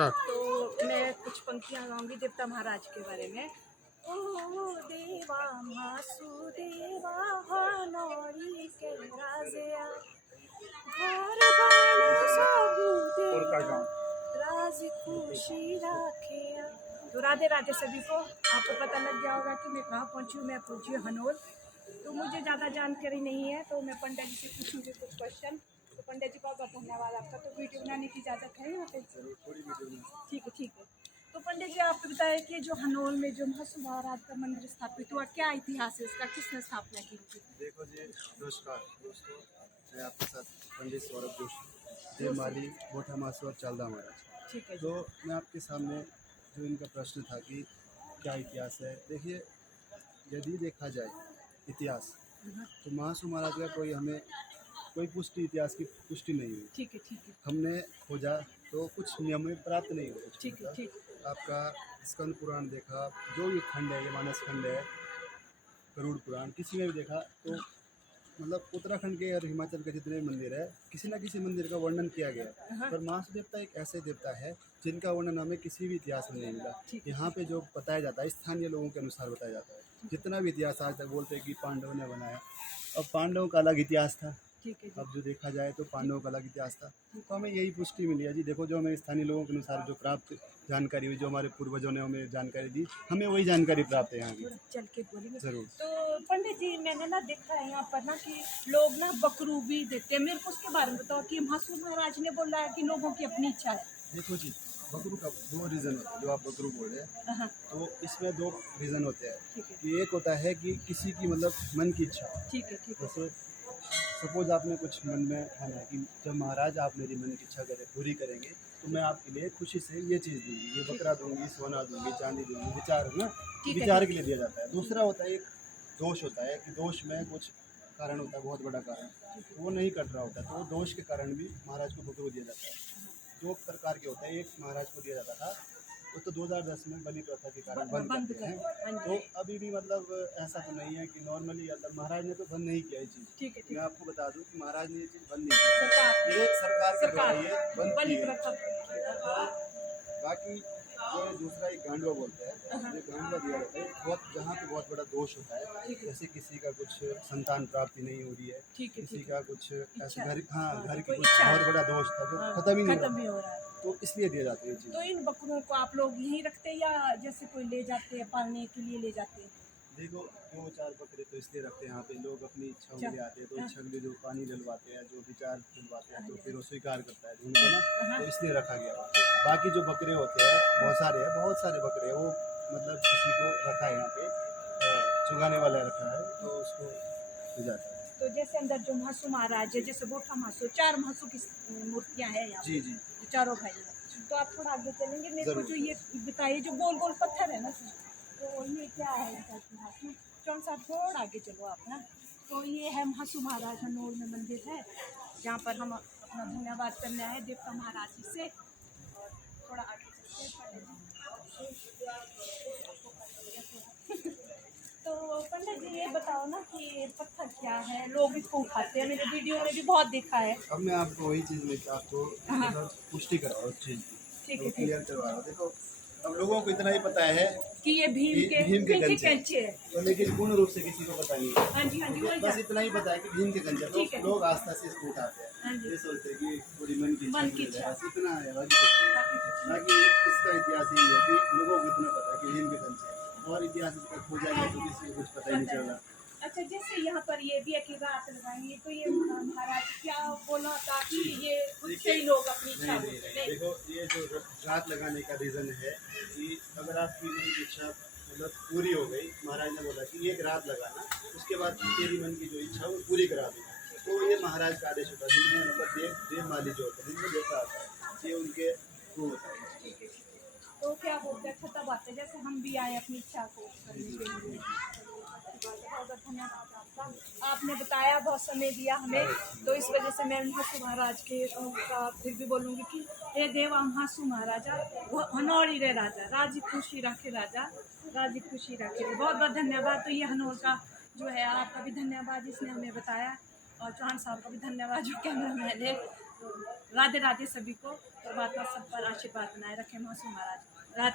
Start. तो मैं कुछ पंक्तियाँ गाऊंगी देवता महाराज के बारे में। ओ देवा मासुदेवा हनौरी के राजया घर बन सबू देवा राज खुशी राखिया। तो राधे राधे सभी को। आपको पता लग गया होगा कि मैं कहाँ पहुँची हूँ। मैं पहुँची हूँ हनौर। तो मुझे ज़्यादा जानकारी नहीं है, तो मैं पंडित जी से पूछूँगी कुछ क्वेश्चन। तो पंडित जी बहुत बहुत धन्यवाद आपका। तो वीडियो बनाने की इजाज़त है यहाँ पे? ठीक है ठीक है। तो पंडित जी आप बताएं कि जो हनौर में जो महासु महाराज का मंदिर स्थापित हुआ, क्या इतिहास है इसका, किसने स्थापना की थी? देखो जी, नमस्कार दोस्तों, मैं आपके साथ पंडित सौरभ जोशी, देव माली मोठा मासू और चालदा महाराज। ठीक है जी। तो मैं आपके सामने जो इनका प्रश्न था कि क्या इतिहास है, देखिए यदि देखा जाए इतिहास तो महासू महाराज का कोई पुष्टि, इतिहास की पुष्टि नहीं हुई। ठीक है ठीक है। हमने खोजा तो कुछ नियम में प्राप्त नहीं हुआ। ठीक है ठीक। आपका स्कंद पुराण देखा, जो भी खंड है, ये मानस खंड है, गरुड़ पुराण, किसी में भी देखा तो मतलब उत्तराखंड के और हिमाचल के जितने मंदिर है, किसी न किसी मंदिर का वर्णन किया गया है। पर महासू देवता एक ऐसे देवता है जिनका वर्णन हमें किसी भी इतिहास में नहीं मिला। यहाँ पे जो बताया जाता है स्थानीय लोगों के अनुसार बताया जाता है। जितना भी इतिहास आज तक बोलते हैं कि पांडवों ने बनाया, अब पांडवों का अलग इतिहास था। अब जो देखा जाए तो पांडवों का अलग इतिहास था। तो हमें यही पुष्टि मिली है जी। देखो, जो हमें स्थानीय लोगों के अनुसार जो प्राप्त जानकारी हुई, जो हमारे पूर्वजों ने हमें जानकारी दी, हमें वही जानकारी प्राप्त है यहाँ की। चल के बोलेंगे जरूर। तो पंडित जी, मैंने ना देखा है यहाँ पर ना कि लोग ना बकरू भी देते हैं। मेरे को उसके बारे में बताओ कि महासू महाराज ने बोला है कि लोगों की अपनी इच्छा है। देखो जी, बकरू का दो रीज़न होता है। जो आप बकरू बोल रहे हैं तो इसमें दो रीज़न होते हैं कि एक होता है कि किसी की मतलब मन की इच्छा। ठीक है ठीक है। जैसे सपोज आपने कुछ मन में ठाना है कि जब महाराज आप मेरी मन की इच्छा पूरी करेंगे तो मैं आपके लिए खुशी से ये चीज़ दूंगी, ये बकरा दूंगी, सोना दूंगी, चांदी दूंगी। विचार है ना, विचार के लिए दिया जाता है। दूसरा होता है एक दोष होता है कि दोष में कुछ कारण होता है, बहुत बड़ा कारण, तो वो नहीं कर रहा होता, तो वो दोष के कारण भी महाराज को बकरू दिया जाता है। दो प्रकार के होते हैं। एक महाराज को दिया जाता था, वो तो 2010 में बलि प्रथा के कारण बंद कर दिया है। तो अभी भी मतलब ऐसा तो नहीं है कि नॉर्मली मतलब महाराज ने तो बंद नहीं किया ये चीज़। मैं आपको बता दूं कि महाराज ने ये चीज़ बंद नहीं की, ये सरकार के द्वारा ये बंद की है। बाकी जो दूसरा एक गांडवा बोलते हैं, ये गांडवा दिया जाता है बहुत, जहाँ पे बहुत बड़ा दोष होता है। जैसे किसी का कुछ संतान प्राप्ति नहीं हो रही है, किसी का कुछ ऐसे घर के कुछ बहुत बड़ा दोष था जो खत्म ही नहीं हो रहा है, तो इसलिए दिया जाता है ये चीज़। तो इन बकरों को आप लोग यहीं रखते हैं या जैसे कोई ले जाते हैं पालने के लिए ले जाते हैं? देखो, 2-4 बकरे तो इसलिए रखते हैं यहाँ पे, लोग अपनी इच्छाओं के लिए आते हैं, तो इच्छा के लिए जो पानी डलवाते हैं, जो विचार डलवाते हैं, तो फिर वो स्वीकार करता है ढूंढ के ना, तो इसलिए रखा गया। बाकी जो बकरे होते हैं बहुत सारे बकरे हैं, वो मतलब किसी को रखा है यहाँ पे, चुगाने वाला रखा है, तो उसको हो जाता है। तो जैसे अंदर जो महासू महाराज है, जैसे बोठा महासू, 4 महासू की मूर्तियाँ हैं यहाँ। जी जी, चारों भाई हैं। तो आप थोड़ा आगे चलेंगे, मेरे को जो ये बताइए, जो गोल गोल पत्थर है ना, तो ये क्या है इनका इतिहास में? चौन सा थोड़ा आगे चलो आप ना। तो ये है महासू महाराज हनौर में मंदिर है, जहाँ पर हम अपना धन्यवाद करने आए देवता महाराज जी से। और थोड़ा आगे चलते तो पंडित जी ये बताओ ना कि पत्थर क्या है, लोग इसको उठाते हैं, मेरे वीडियो में भी बहुत देखा है। अब मैं आपको वही चीज़ में आपको मतलब पुष्टि कराओ उस चीज़ की, तो क्लियर करवा रहा हूँ। देखो, अब लोगों को इतना ही पता है कि ये भीम के कंचे है, तो लेकिन पूर्ण रूप से किसी को पता नहीं है। हाँ जी हाँ जी, बस इतना ही पता है कि भीम के कंचे, तो लोग आस्था से इसको उठाते हैं, ये सोचते हैं कि पूरी मन की इच्छा, इतना है। बाकी इसका इतिहास यही है कि लोगों को इतना पता है कि भीम के कंचे, और इतिहास इसका खोजा गया तो किसी को कुछ पता ही नहीं चल रहा। अच्छा, जैसे यहाँ पर ये भी है कि रात लगाएंगे, तो ये महाराज क्या बोला था कि ये उससे ही लोग अपनी इच्छा नहीं। देखो, ये जो रात लगाने का रीज़न है कि अगर आपकी मन की इच्छा मतलब पूरी हो गई, महाराज ने बोला कि एक रात लगाना, उसके बाद तेरी मन की जो इच्छा वो पूरी करा देना। तो ये महाराज का आदेश होता है, जिनमें मतलब देव माली जो होता है, जिनमें देवता आता है, ये उनके वो होता है। तो क्या बोलते हैं, खत्म बात है, जैसे हम भी आए अपनी इच्छा को करने के लिए। बहुत धन्यवाद आपका, आपने बताया, बहुत समय दिया हमें, तो इस वजह से मैं महासू महाराज के का फिर भी बोलूँगी कि हे देवा महासू महाराजा, वो हनौरी रे राजा, राजी खुशी रखे राजा, राजी खुशी रखे। बहुत बहुत धन्यवाद। तो ये हनौर का जो है, आपका भी धन्यवाद जिसने हमें बताया, और चौहान साहब का भी धन्यवाद जो कैमरा मैन है। राधे राधे सभी को। परमात्मा सब पर आशीर्वाद बनाए रखे महासू महाराज।